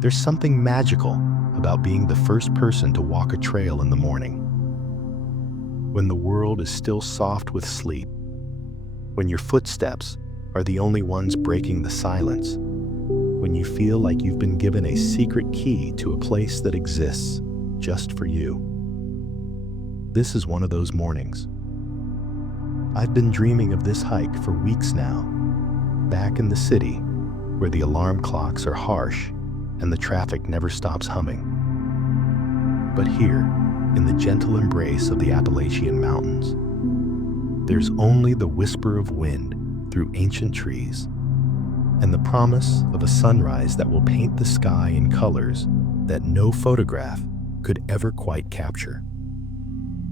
There's something magical about being the first person to walk a trail in the morning. When the world is still soft with sleep, when your footsteps are the only ones breaking the silence, when you feel like you've been given a secret key to a place that exists just for you. This is one of those mornings. I've been dreaming of this hike for weeks now, back in the city where the alarm clocks are harsh and the traffic never stops humming. But here, in the gentle embrace of the Appalachian Mountains, there's only the whisper of wind through ancient trees and the promise of a sunrise that will paint the sky in colors that no photograph could ever quite capture.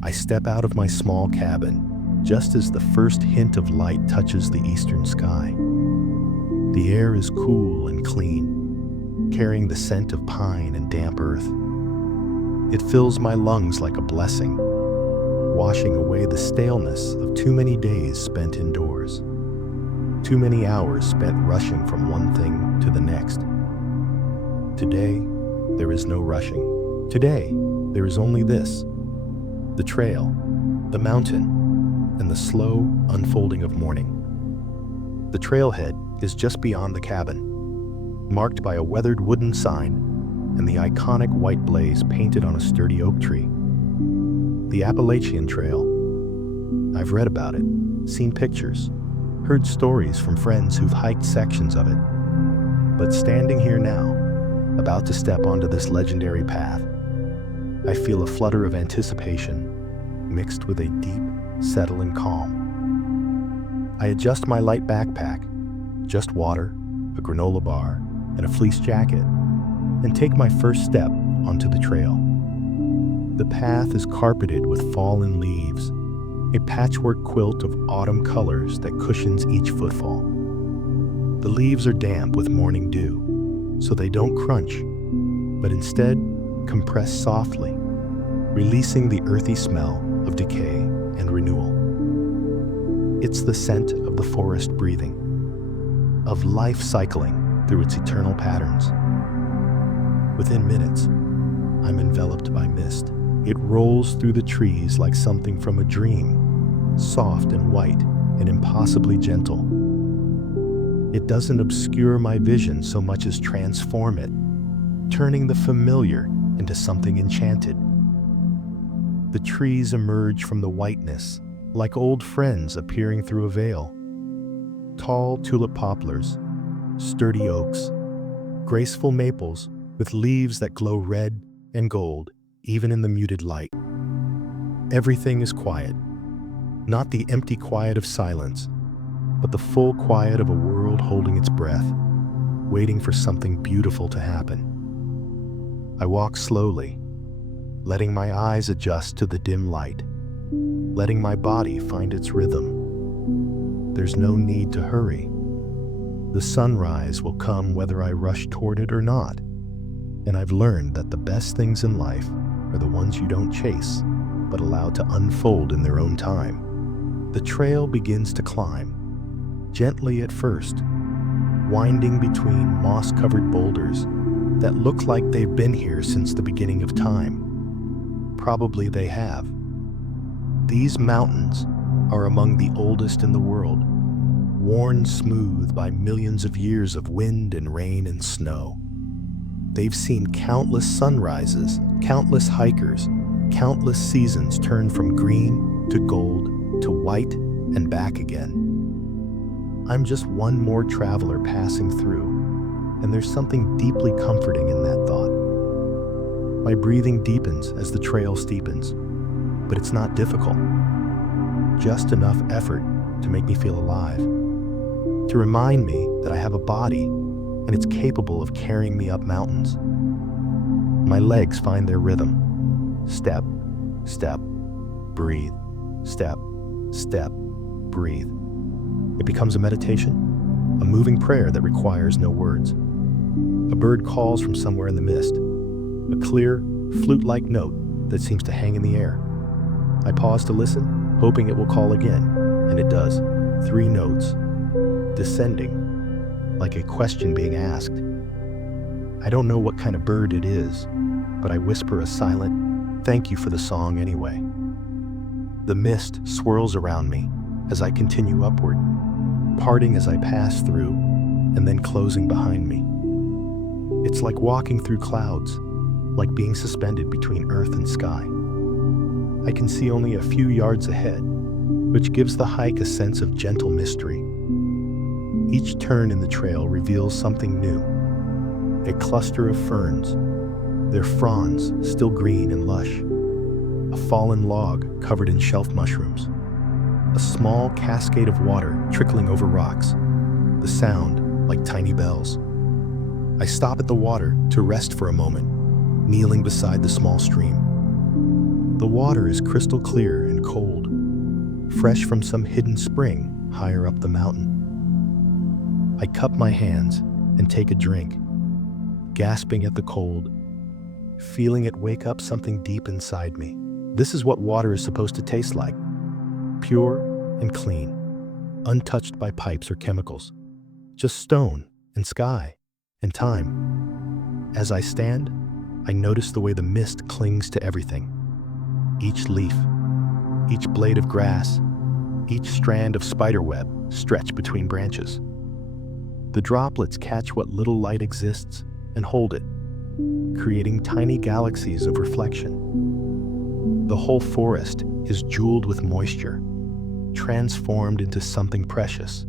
I step out of my small cabin just as the first hint of light touches the eastern sky. The air is cool and clean, carrying the scent of pine and damp earth. It fills my lungs like a blessing, washing away the staleness of too many days spent indoors, too many hours spent rushing from one thing to the next. Today, there is no rushing. Today, there is only this: the trail, the mountain, and the slow unfolding of morning. The trailhead is just beyond the cabin, marked by a weathered wooden sign and the iconic white blaze painted on a sturdy oak tree. The Appalachian Trail. I've read about it, seen pictures, heard stories from friends who've hiked sections of it. But standing here now, about to step onto this legendary path, I feel a flutter of anticipation mixed with a deep, settling calm. I adjust my light backpack, just water, a granola bar, and a fleece jacket, and take my first step onto the trail. The path is carpeted with fallen leaves, a patchwork quilt of autumn colors that cushions each footfall. The leaves are damp with morning dew, so they don't crunch, but instead compress softly, releasing the earthy smell of decay and renewal. It's the scent of the forest breathing, of life cycling through its eternal patterns. Within minutes, I'm enveloped by mist. It rolls through the trees like something from a dream, soft and white and impossibly gentle. It doesn't obscure my vision so much as transform it, turning the familiar into something enchanted. The trees emerge from the whiteness, like old friends appearing through a veil. Tall tulip poplars, sturdy oaks, graceful maples with leaves that glow red and gold, even in the muted light. Everything is quiet, not the empty quiet of silence, but the full quiet of a world holding its breath, waiting for something beautiful to happen. I walk slowly, letting my eyes adjust to the dim light, letting my body find its rhythm. There's no need to hurry. The sunrise will come whether I rush toward it or not, and I've learned that the best things in life are the ones you don't chase, but allow to unfold in their own time. The trail begins to climb, gently at first, winding between moss-covered boulders that look like they've been here since the beginning of time. Probably they have. These mountains are among the oldest in the world, worn smooth by millions of years of wind and rain and snow. They've seen countless sunrises, countless hikers, countless seasons turn from green to gold to white and back again. I'm just one more traveler passing through, and there's something deeply comforting in that thought. My breathing deepens as the trail steepens, but it's not difficult. Just enough effort to make me feel alive, to remind me that I have a body and it's capable of carrying me up mountains. My legs find their rhythm. Step, step, breathe. Step, step, breathe. It becomes a meditation, a moving prayer that requires no words. A bird calls from somewhere in the mist, a clear, flute-like note that seems to hang in the air. I pause to listen, hoping it will call again, and it does. 3 notes, descending, like a question being asked. I don't know what kind of bird it is, but I whisper a silent, "Thank you for the song anyway." The mist swirls around me as I continue upward, parting as I pass through and then closing behind me. It's like walking through clouds, like being suspended between earth and sky. I can see only a few yards ahead, which gives the hike a sense of gentle mystery. Each turn in the trail reveals something new. A cluster of ferns, their fronds still green and lush. A fallen log covered in shelf mushrooms. A small cascade of water trickling over rocks, the sound like tiny bells. I stop at the water to rest for a moment, kneeling beside the small stream. The water is crystal clear and cold, fresh from some hidden spring higher up the mountain. I cup my hands and take a drink, gasping at the cold, feeling it wake up something deep inside me. This is what water is supposed to taste like. Pure and clean, untouched by pipes or chemicals. Just stone and sky and time. As I stand, I notice the way the mist clings to everything. Each leaf, each blade of grass, each strand of spiderweb stretched between branches. The droplets catch what little light exists and hold it, creating tiny galaxies of reflection. The whole forest is jeweled with moisture, transformed into something precious.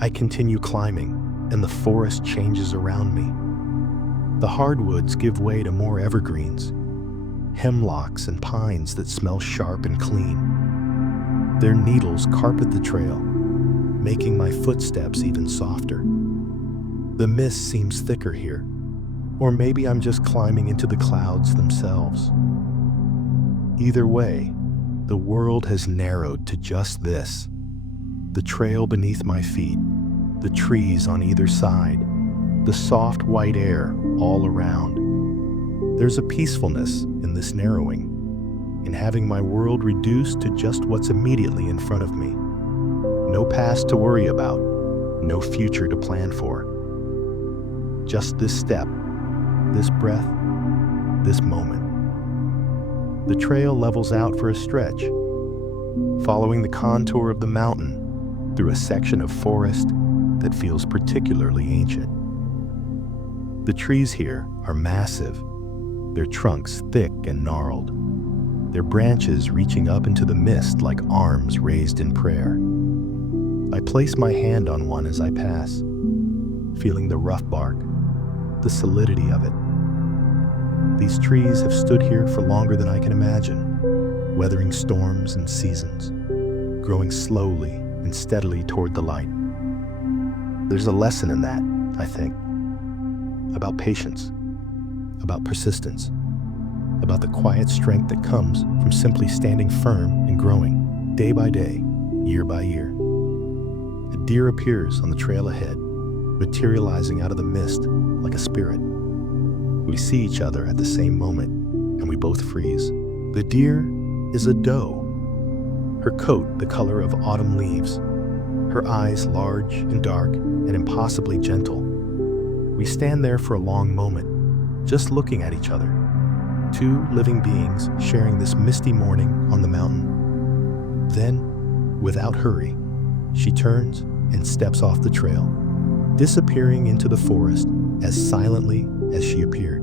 I continue climbing, and the forest changes around me. The hardwoods give way to more evergreens, hemlocks and pines that smell sharp and clean. Their needles carpet the trail, making my footsteps even softer. The mist seems thicker here, or maybe I'm just climbing into the clouds themselves. Either way, the world has narrowed to just this. The trail beneath my feet, the trees on either side, the soft white air all around. There's a peacefulness in this narrowing, in having my world reduced to just what's immediately in front of me. No past to worry about, no future to plan for. Just this step, this breath, this moment. The trail levels out for a stretch, following the contour of the mountain through a section of forest that feels particularly ancient. The trees here are massive, their trunks thick and gnarled, their branches reaching up into the mist like arms raised in prayer. I place my hand on one as I pass, feeling the rough bark, the solidity of it. These trees have stood here for longer than I can imagine, weathering storms and seasons, growing slowly and steadily toward the light. There's a lesson in that, I think, about patience, about persistence, about the quiet strength that comes from simply standing firm and growing, day by day, year by year. A deer appears on the trail ahead, materializing out of the mist like a spirit. We see each other at the same moment, and we both freeze. The deer is a doe, her coat the color of autumn leaves, her eyes large and dark and impossibly gentle. We stand there for a long moment, just looking at each other, two living beings sharing this misty morning on the mountain. Then, without hurry, she turns and steps off the trail, disappearing into the forest as silently as she appeared.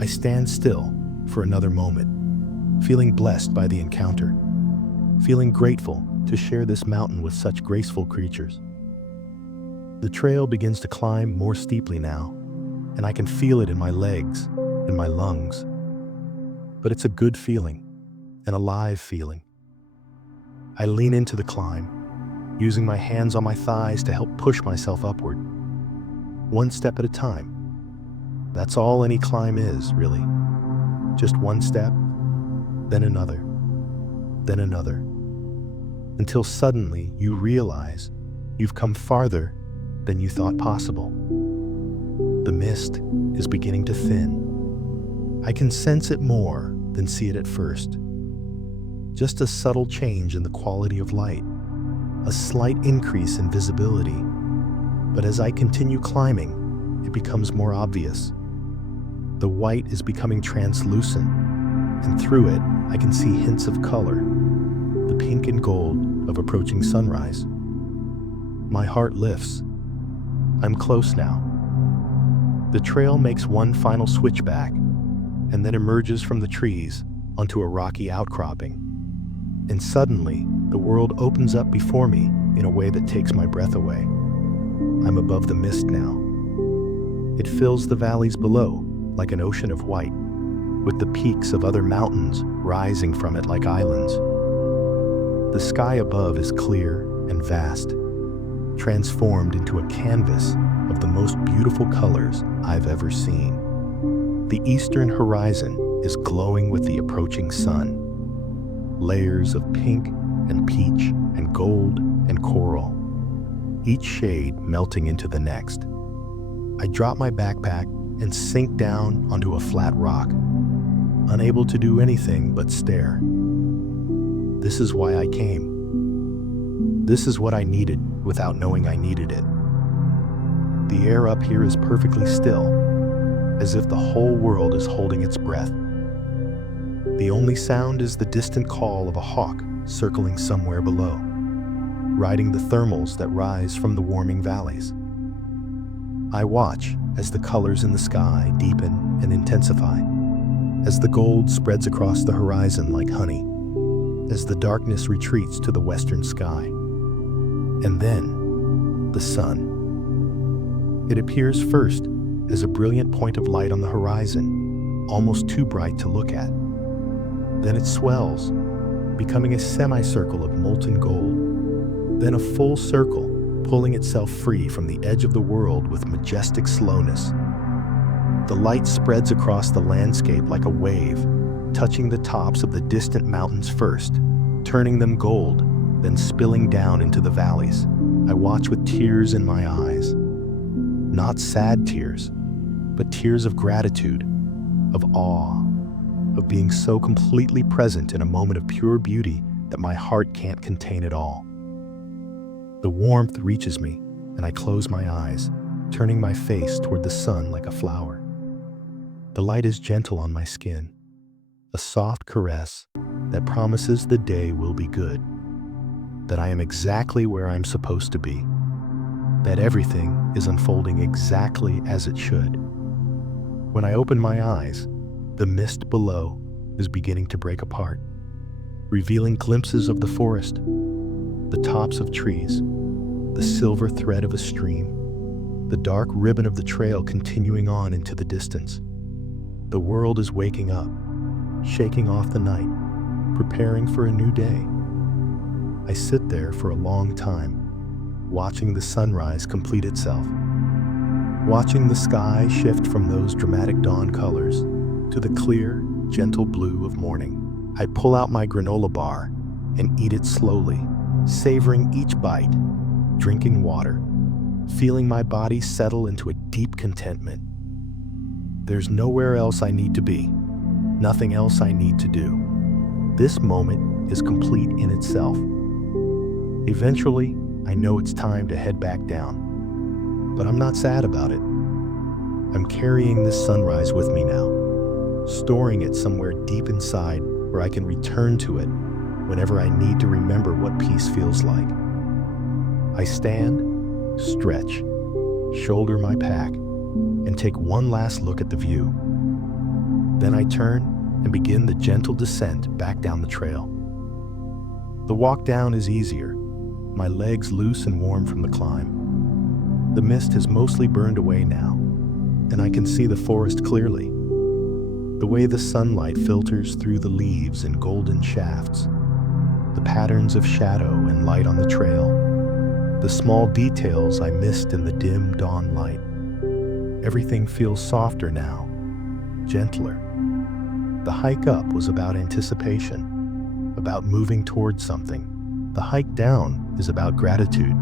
I stand still for another moment, feeling blessed by the encounter, feeling grateful to share this mountain with such graceful creatures. The trail begins to climb more steeply now, and I can feel it in my legs and my lungs. But it's a good feeling, an alive feeling. I lean into the climb, using my hands on my thighs to help push myself upward, one step at a time. That's all any climb is, really. Just one step, then another, until suddenly you realize you've come farther than you thought possible. The mist is beginning to thin. I can sense it more than see it at first. Just a subtle change in the quality of light, a slight increase in visibility. But as I continue climbing, it becomes more obvious. The white is becoming translucent, and through it, I can see hints of color, the pink and gold of approaching sunrise. My heart lifts. I'm close now. The trail makes one final switchback, and then emerges from the trees onto a rocky outcropping. And suddenly, the world opens up before me in a way that takes my breath away. I'm above the mist now. It fills the valleys below like an ocean of white, with the peaks of other mountains rising from it like islands. The sky above is clear and vast, transformed into a canvas of the most beautiful colors I've ever seen. The eastern horizon is glowing with the approaching sun. Layers of pink and peach and gold and coral, each shade melting into the next. I drop my backpack and sink down onto a flat rock, unable to do anything but stare. This is why I came. This is what I needed without knowing I needed it. The air up here is perfectly still, as if the whole world is holding its breath. The only sound is the distant call of a hawk circling somewhere below, riding the thermals that rise from the warming valleys. I watch as the colors in the sky deepen and intensify, as the gold spreads across the horizon like honey, as the darkness retreats to the western sky. And then, the sun. It appears first as a brilliant point of light on the horizon, almost too bright to look at. Then it swells, becoming a semicircle of molten gold, then a full circle, pulling itself free from the edge of the world with majestic slowness. The light spreads across the landscape like a wave, touching the tops of the distant mountains first, turning them gold, then spilling down into the valleys. I watch with tears in my eyes. Not sad tears, but tears of gratitude, of awe, of being so completely present in a moment of pure beauty that my heart can't contain it all. The warmth reaches me, and I close my eyes, turning my face toward the sun like a flower. The light is gentle on my skin, a soft caress that promises the day will be good, that I am exactly where I'm supposed to be, that everything is unfolding exactly as it should. When I open my eyes, the mist below is beginning to break apart, revealing glimpses of the forest, the tops of trees, the silver thread of a stream, the dark ribbon of the trail continuing on into the distance. The world is waking up, shaking off the night, preparing for a new day. I sit there for a long time, watching the sunrise complete itself, watching the sky shift from those dramatic dawn colors to the clear, gentle blue of morning. I pull out my granola bar and eat it slowly, savoring each bite, drinking water, feeling my body settle into a deep contentment. There's nowhere else I need to be, nothing else I need to do. This moment is complete in itself. Eventually, I know it's time to head back down, but I'm not sad about it. I'm carrying this sunrise with me now, storing it somewhere deep inside where I can return to it whenever I need to remember what peace feels like. I stand, stretch, shoulder my pack, and take one last look at the view. Then I turn and begin the gentle descent back down the trail. The walk down is easier, my legs loose and warm from the climb. The mist has mostly burned away now, and I can see the forest clearly. The way the sunlight filters through the leaves in golden shafts, the patterns of shadow and light on the trail, the small details I missed in the dim dawn light. Everything feels softer now, gentler. The hike up was about anticipation, about moving towards something. The hike down is about gratitude,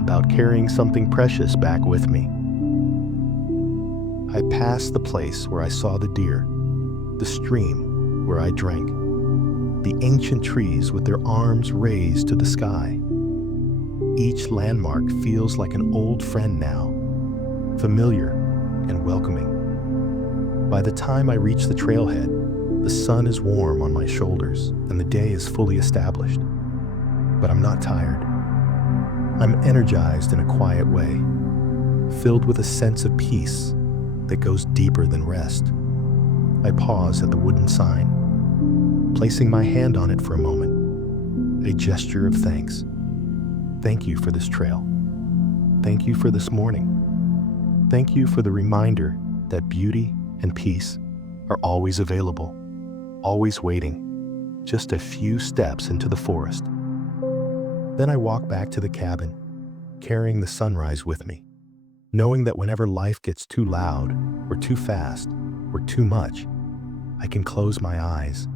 about carrying something precious back with me. I pass the place where I saw the deer, the stream where I drank, the ancient trees with their arms raised to the sky. Each landmark feels like an old friend now, familiar, and welcoming. By the time I reach the trailhead, the sun is warm on my shoulders and the day is fully established. But I'm not tired. I'm energized in a quiet way, filled with a sense of peace that goes deeper than rest. I pause at the wooden sign, placing my hand on it for a moment, a gesture of thanks. Thank you for this trail. Thank you for this morning. Thank you for the reminder that beauty and peace are always available, always waiting, just a few steps into the forest. Then I walk back to the cabin, carrying the sunrise with me, knowing that whenever life gets too loud or too fast or too much, I can close my eyes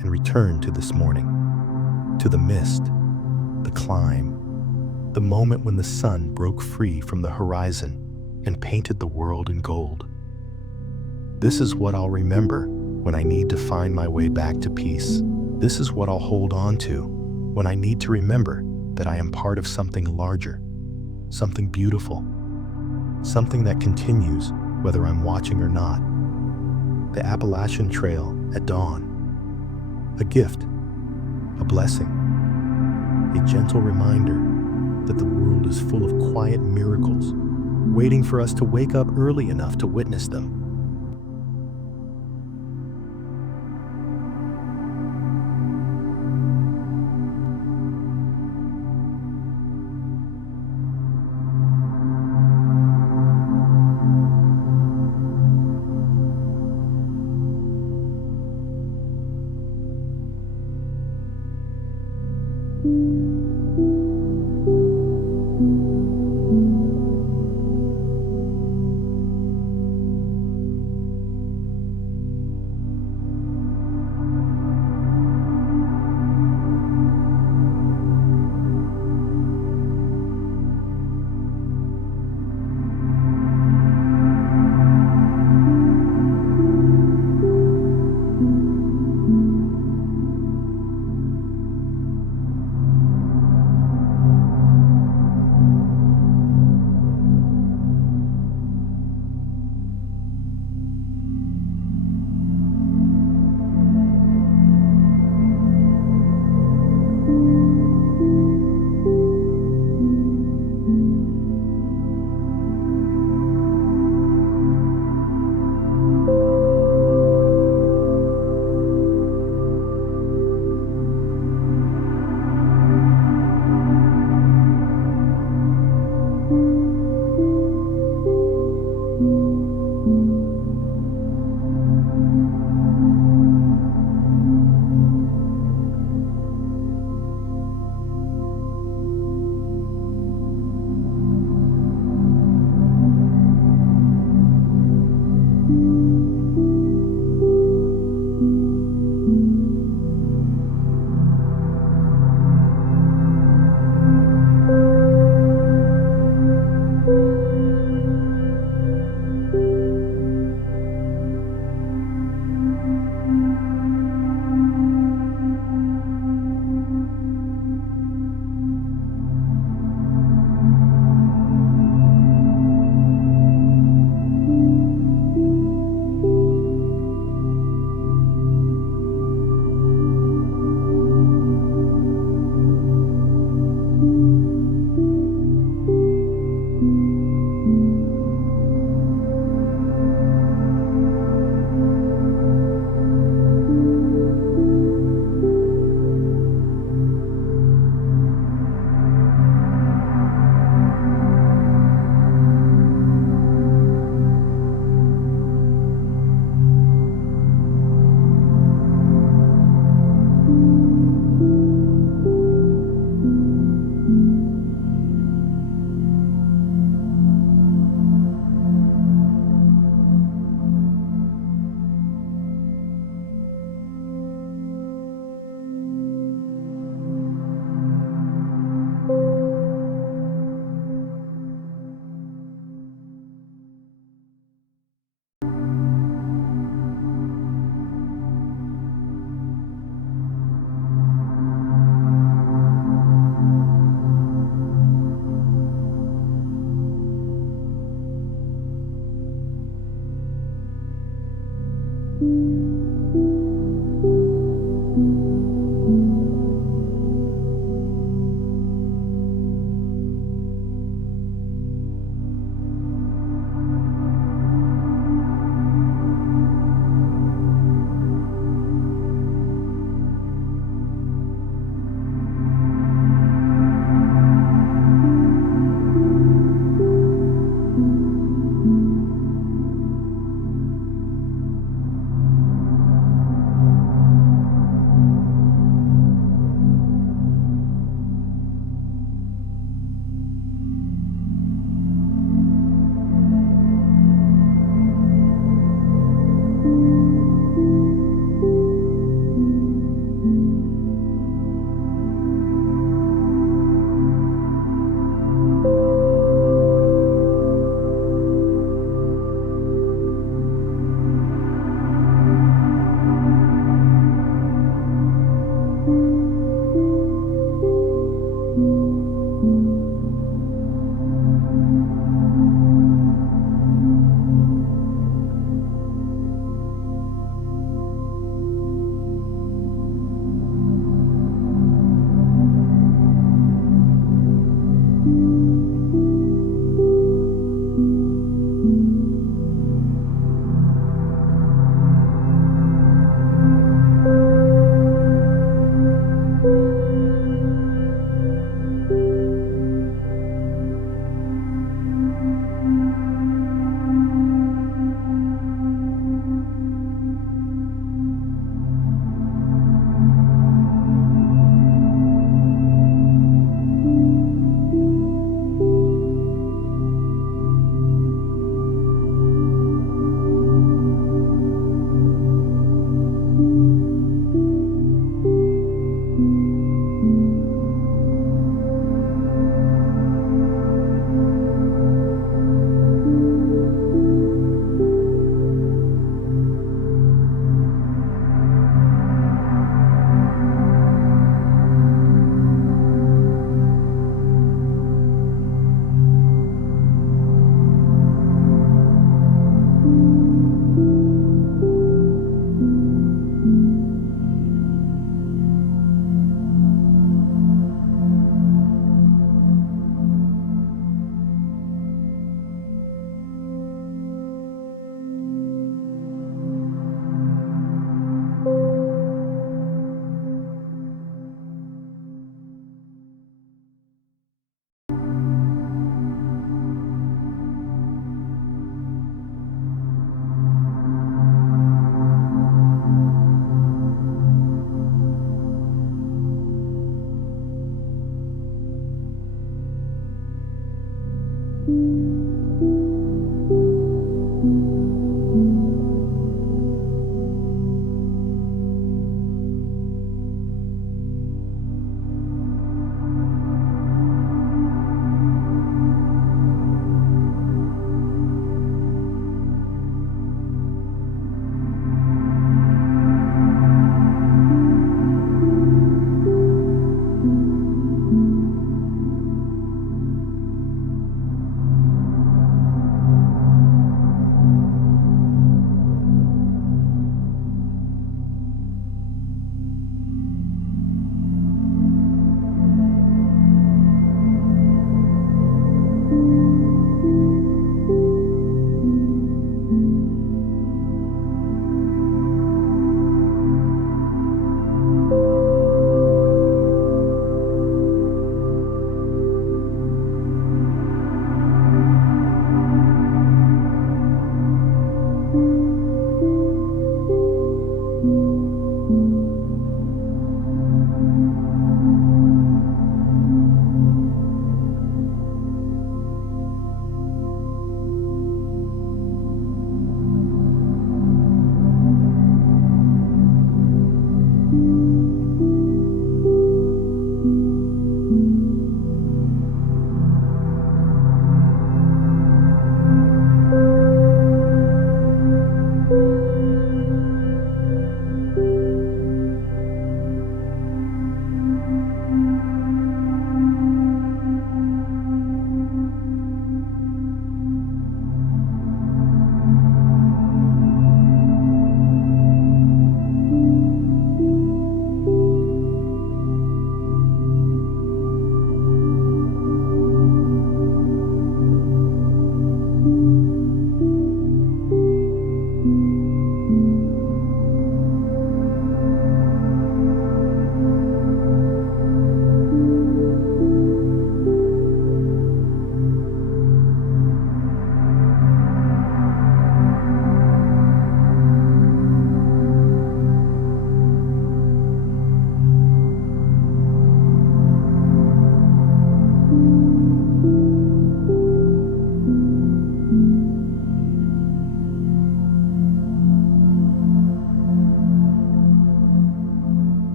and return to this morning, to the mist, the climb, the moment when the sun broke free from the horizon and painted the world in gold. This is what I'll remember when I need to find my way back to peace. This is what I'll hold on to when I need to remember that I am part of something larger, something beautiful, something that continues whether I'm watching or not. The Appalachian Trail at dawn. A gift, a blessing, a gentle reminder that the world is full of quiet miracles, waiting for us to wake up early enough to witness them.